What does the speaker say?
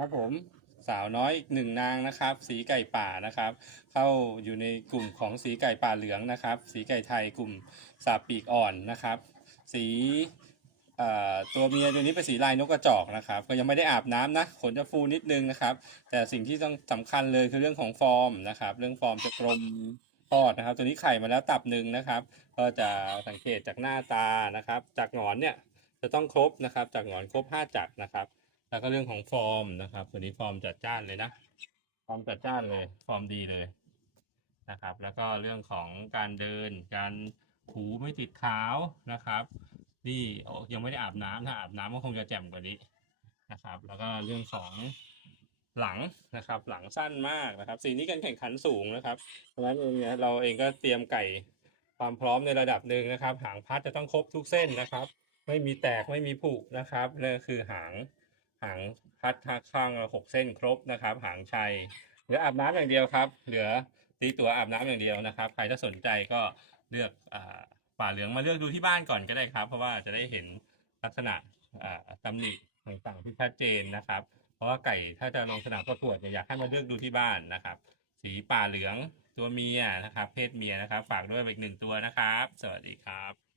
ครับผมสาวน้อยอีกหนึ่งนางนะครับ สีไก่ป่านะครับ เข้าอยู่ในกลุ่มของสีไก่ป่าเหลืองนะครับ สีไก่ไทยกลุ่มสาบปีกอ่อนนะครับ สีตัวเมียตัวนี้เป็นสีลายนกกระจอกนะครับ ก็ยังไม่ได้อาบน้ำนะขนจะฟูนิดนึงนะครับ แต่สิ่งที่ต้องสำคัญเลยคือเรื่องของฟอร์มนะครับ เรื่องฟอร์มจะกลมทอดนะครับ ตัวนี้ไข่มาแล้วตับหนึ่งนะครับ ก็จะสังเกตจากหน้าตานะครับ จากหงอนเนี่ยจะต้องครบนะครับ จากหงอนครบห้าจักรนะครับ แล้วก็เรื่องของฟอร์มนะครับตัวนี้ฟอร์มจัดจ้านเลยนะฟอร์มจัดจ้านเลย ฟอร์มดีเลยนะครับ แล้วก็เรื่องของการเดิน การหูไม่ติดขาวนะครับ นี่ยังไม่ได้อาบน้ำถ้าอาบน้ำก็คงจะแจ่มกว่านี้นะครับ แล้วก็เรื่องของหลังนะครับ หลังสั้นมากนะครับสีนี้การแข่งขันสูงนะครับเพราะฉะนั้นเองเนี่ยเราเองก็เตรียมไก่ความพร้อมในระดับหนึ่งนะครับ หางพัดจะต้องครบทุกเส้นนะครับ ไม่มีแตกไม่มีผุนะครับนี่คือหาง หางพัดข้างหกเส้นครบนะครับ หางชัยเหลืออาบน้ำอย่างเดียวครับ เหลือตีตัวอาบน้ำอย่างเดียวนะครับ ใครถ้าสนใจก็เลือกอป่าเหลืองมาเลือกดูที่บ้านก่อนก็ได้ครับ เพราะว่าจะได้เห็นลักษณะอ่าตำหนิต่างๆที่ชัดเจนนะครับ เพราะว่าไก่ถ้าจะลงสนามประกวดอยากให้มาเลือกดูที่บ้านนะครับ สีป่าเหลืองตัวเมียนะครับ เพศเมียนะครับ ฝากด้วยอีกหนึ่งตัวนะครับ สวัสดีครับ